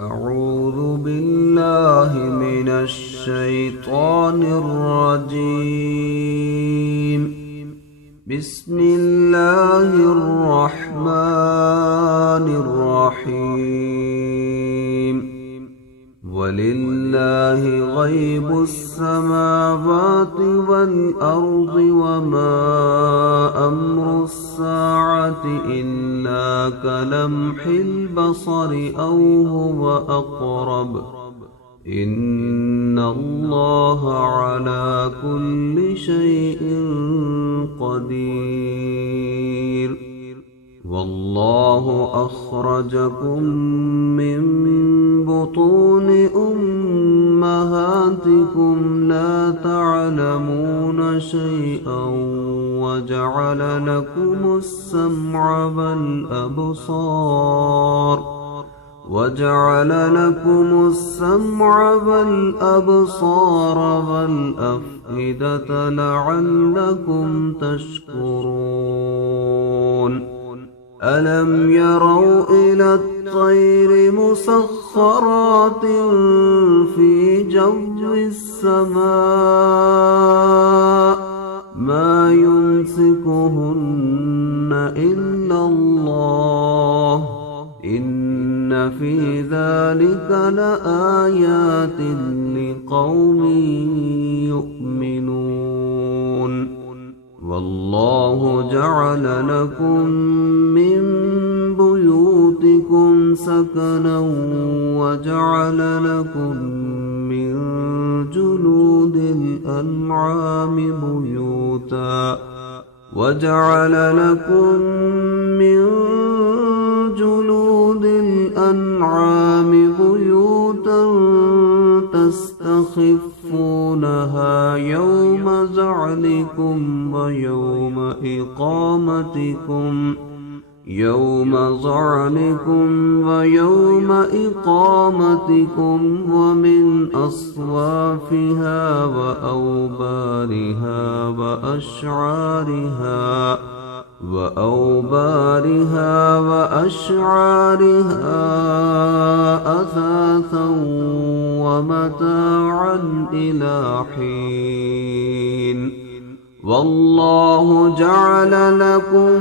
أعوذ بالله من الشيطان الرجيم. بسم الله الرحمن الرحيم. ولله غيب السماوات والأرض وما أمر الساعة إلا كلمح البصر أو هو أقرب إن الله على كل شيء قدير. والله أخرجكم من بطون أمهاتكم لا تعلمون شيئا وجعل لكم السمع والأبصار والأفئدة لعلكم تشكرون. ألم يروا إلى الطير مسخرات في جو السماء ما يمسكهن إلا الله إن في ذلك لآيات لقوم يؤمنون. والله جعل لكم من بيوتكم سكنا وجعل لكم من جلود الأنعام بيوتا تستخفونها يوم ظعنكم ويوم إقامتكم ومن أصوافها وأوبارها أثاثا ومتاعا إلى حين. والله جعل لكم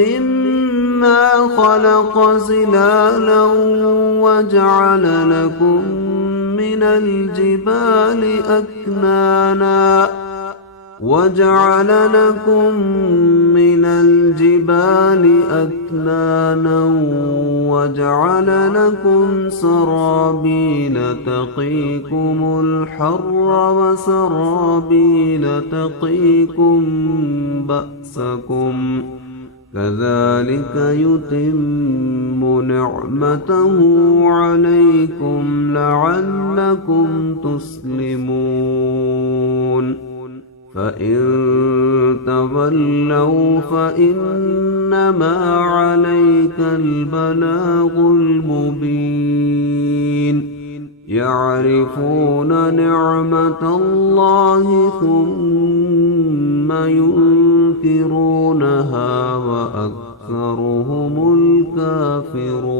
مما خلق ظلالا وجعل لكم من الجبال أكنانا وجعل لكم سرابيل تقيكم الحر وسرابيل تقيكم بأسكم كذلك يتم نعمته عليكم لعلكم تسلمون. فإن تولوا فإنما عليك البلاغ المبين. يعرفون نعمة الله ثم ينكرونها وأكثرهم الكافرون.